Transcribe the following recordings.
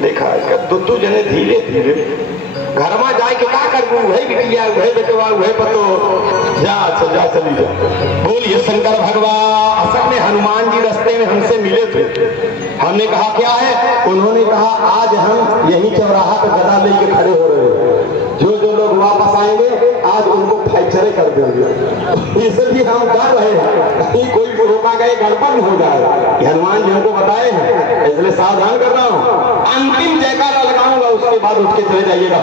देखा दो जने धीरे धीरे घर में जाए के का करबू, वही बिटिया वही बेटवा वही पतो जा सजा चली जा। बोलिए शंकर भगवान। असल में हनुमान जी रास्ते में हमसे मिले थे। हमने कहा क्या है? उन्होंने कहा आज हम यही चौराहा पे गदा लेके खड़े हो रहे हैं, जो जो लोग वापस आएंगे आज उनको फ्रैक्चर कर देंगे। इसलिए हम डर रहे हैं कहीं कोई रोका गए गड़बड़ हो जाए। हनुमान जी हमको बताए हैं, इसलिए सावधान कर रहा हूँ। अंतिम जयकारा लगाऊंगा, उसके बाद उठ के चले जाइएगा।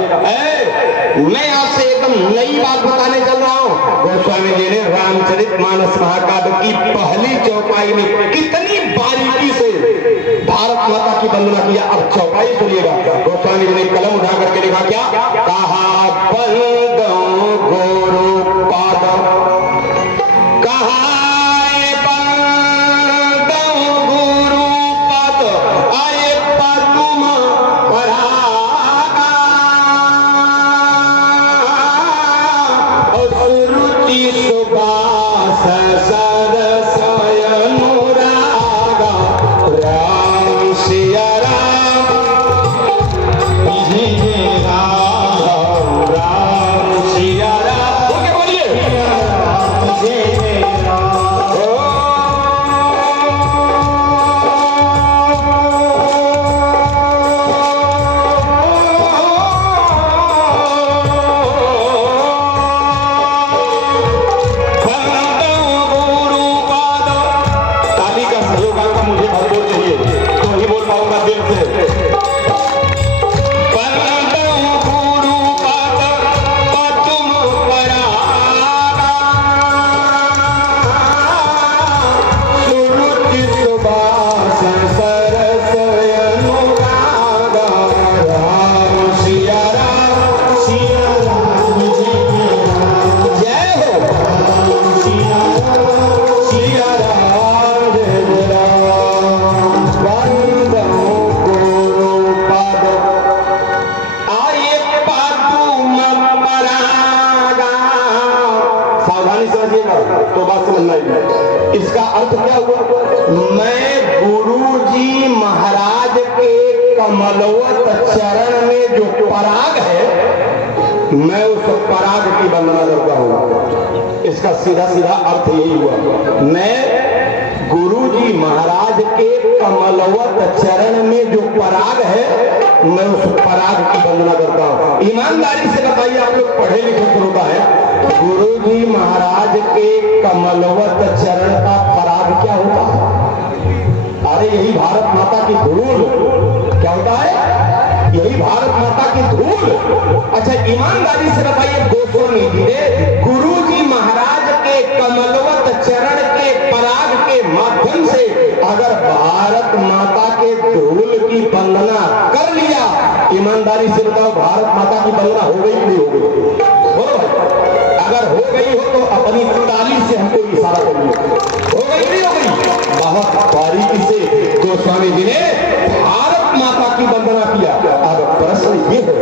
मैं आपसे एकदम नई बात बताने चल रहा हूँ। गोस्वामी जी ने रामचरितमानस महाकाव्य की पहली चौपाई में कितनी बारीकी से भारत माता की वंदना किया। अब चौपाई सुनिएगा। गोस्वामी जी ने कलम उठा करके लिखा क्या? कहा बंदो गुरु पाद, कहा बंदो गुरु पद, आए पदुम परागा, सुरुचि सुबास सरस अनुरागा, राम सिया राम जय राम, राम सिया राम। ओके बोलिए जय राम। ताली का सहयोग आपका मुझे भरपूर चाहिए, तो ही बोल पाऊंगा दिल से। तो बात समझना ही। इसका अर्थ क्या हुआ? मैं गुरुजी महाराज के कमलवत चरण में जो पराग है, मैं उस पराग की वंदना करता हूँ। इसका सीधा सीधा अर्थ यही हुआ। मैं गुरुजी महाराज के कमलवत चरण में जो पराग है, मैं उस पराग की वंदना करता हूँ। ईमानदारी से बताइए, आप लोग पढ़े लिखे श्रोता है, गुरुजी महाराज के कमलवत चरण का पराग क्या होता है? अरे यही भारत माता की धूल। क्या होता है? यही भारत माता की धूल। अच्छा ईमानदारी से बताइए, गोस्वामी जी ने गुरुजी महाराज के कमलवत चरण के पराग के माध्यम से अगर भारत माता के धूल की वंदना कर लिया, ईमानदारी से बताओ भारत माता की वंदना हो गई कि नहीं हो गई? बोलो भाई, अगर हो गई हो तो अपनी ताली से हमको इशारा करिए। हो गई नहीं हो गई? बहुत बारीकी से गोस्वामी जी ने भारत माता की वंदना किया। अब प्रश्न ये है,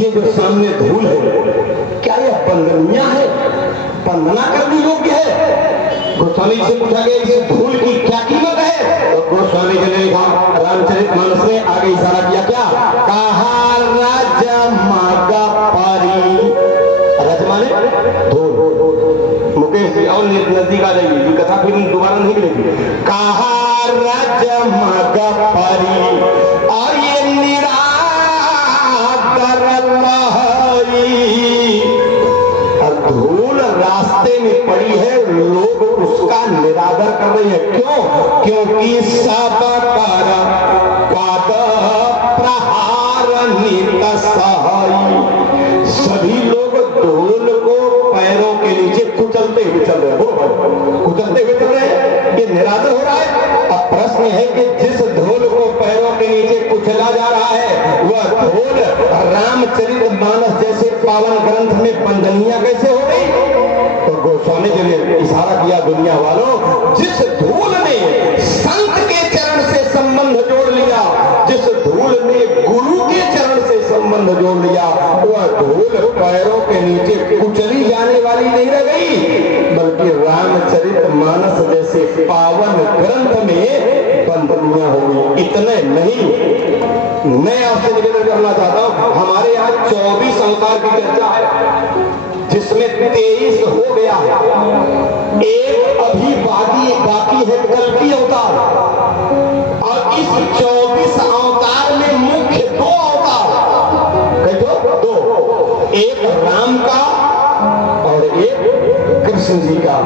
ये जो सामने धूल है, क्या यह वंदनीय है? वंदना करने योग्य है? गोस्वामी जी से पूछा गया इस धूल की क्या कीमत है? तो गोस्वामी जी ने कहा, रामचरितमानस में आगे इशारा किया क्या? कहा राजा मागा पारी, मुकेश जी और नजदीक आ जाइए, ये कथा फिर दोबारा नहीं मिलेगी। कहा रजमग परी और ये निरादर लहरी, और धूल रास्ते में पड़ी है, लोग उसका निरादर कर रहे हैं। क्यों? क्योंकि सब कर पाद प्रहार नित सहाई, सभी लोग धूल को पैरों के नीचे कुचलते हुए चल रहे हैं। कुचलते हुए चल रहे हैं, ये निरादर हो रहा है। अब प्रश्न है कि जिस धूल को पैरों के नीचे कुचला जा रहा है, वह धूल रामचरितमानस जैसे पावन ग्रंथ में वंदनीय कैसे हो गई? तो गोस्वामी जी ने इशारा किया, दुनिया वालों, जिस धूल ने संत के चरण से संबंध जोड़ लिया, जिस धूल ने गुरु के चरण से संबंध जोड़ लिया, वह धूल पैरों के नीचे कुचली जाने वाली नहीं रह गई, बल्कि रामचरितमानस जैसे पावन ग्रंथ में वंदनीय हो गई। इतने नहीं, मैं आपसे निवेदन करना चाहता हूं, हमारे यहाँ 24 अवतार की चर्चा है, जिसमें 23 हो गया है, एक अभी बाकी है कल्कि अवतार। और इस 24 अवतार में मुख्य 2 अवतार, दो, एक राम का और एक कृष्ण जी का,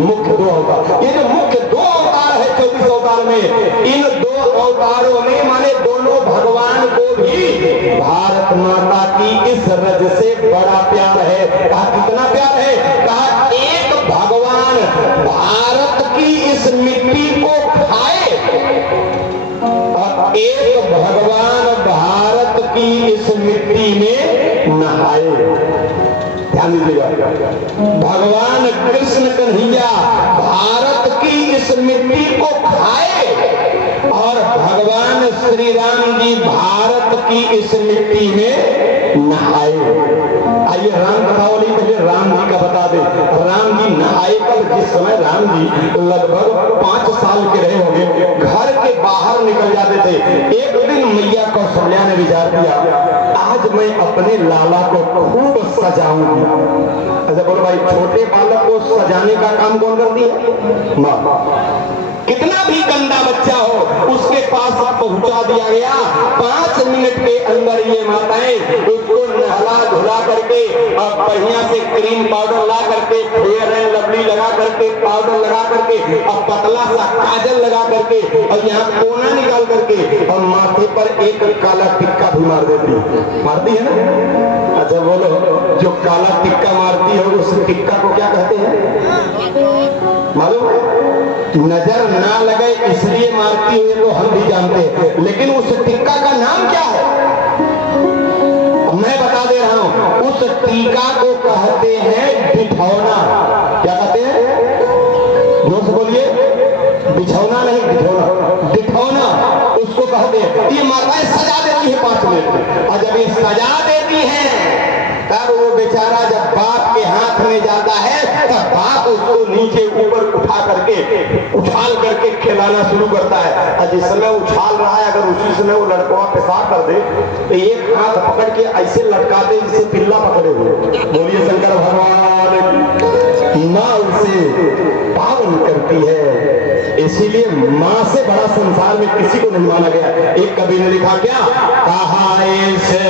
मुख्य 2 अवतार। ये जो मुख्य 2 अवतार है 24 अवतार में, इन 2 अवतारों में माने दोनों भगवान को भी भारत माता की इस रज से बड़ा प्यार है। कहा कितना प्यार है? कहा एक भगवान भारत की इस मिट्टी को खाए और एक भगवान भारत की इस मिट्टी में नहाए। ध्यान दीजिएगा, भगवान कृष्ण कन्हैया भारत की इस मिट्टी को खाए और भगवान श्री राम जी भारत की इस मिट्टी में नहाए। आइए राम कथावली पहले राम जी का बता दे। राम जी नहाए कब? जिस समय राम जी लगभग 5 साल के रहे होंगे, घर के बाहर निकल जाते थे। एक दिन मैया कौशल्या ने विचार किया, आज मैं अपने लाला को खूब सजाऊंगी। अच्छा बोलो भाई, छोटे बालक को सजाने का काम कौन करती है? माँ। कितना भी गंदा बच्चा हो उसके पास पहुंचा दिया गया, 5 मिनट के अंदर ये माताएं उसको नहला धुला करके और बढ़िया से क्रीम पाउडर ला करके, फेयर एंड लवली लगा करके, पाउडर लगा करके और पतला सा काजल लगा करके और यहाँ कोना निकाल करके और माथे पर एक काला टिक्का भी मार मारती है ना। अच्छा बोलो, जो काला टिक्का मारती है उस टिक्का को क्या कहते हैं मालूम है? नजर ना लगे इसलिए मारती हुई तो हम भी जानते हैं, लेकिन उस टिक्का का नाम क्या है मैं बता दे रहा हूं। उस टीका को कहते हैं बिछौना। क्या कहते हैं? जोर से बोलिए। बिछौना नहीं, बिछौना, बिछौना उसको कहते हैं। ये माताएं सजा देती है 5 मिनट, और जब ये सजा देती है तब वो बेचारा जब बाप के हाथ में जाता है तब बाप उसको नीचे ऊपर उठा करके उछाल करके खिलाना शुरू करता है। और जिस समय उछाल रहा है अगर उसी समय वो लड़का पेशाब कर दे तो एक हाथ पकड़ के ऐसे लटका दे जिसे पिल्ला पकड़े हुए। बोलिए शंकर भगवान की। माँ उसे पावन करती है, इसीलिए माँ से बड़ा संसार में किसी को नहीं माना गया। एक कवि ने लिखा क्या? कहा ऐसे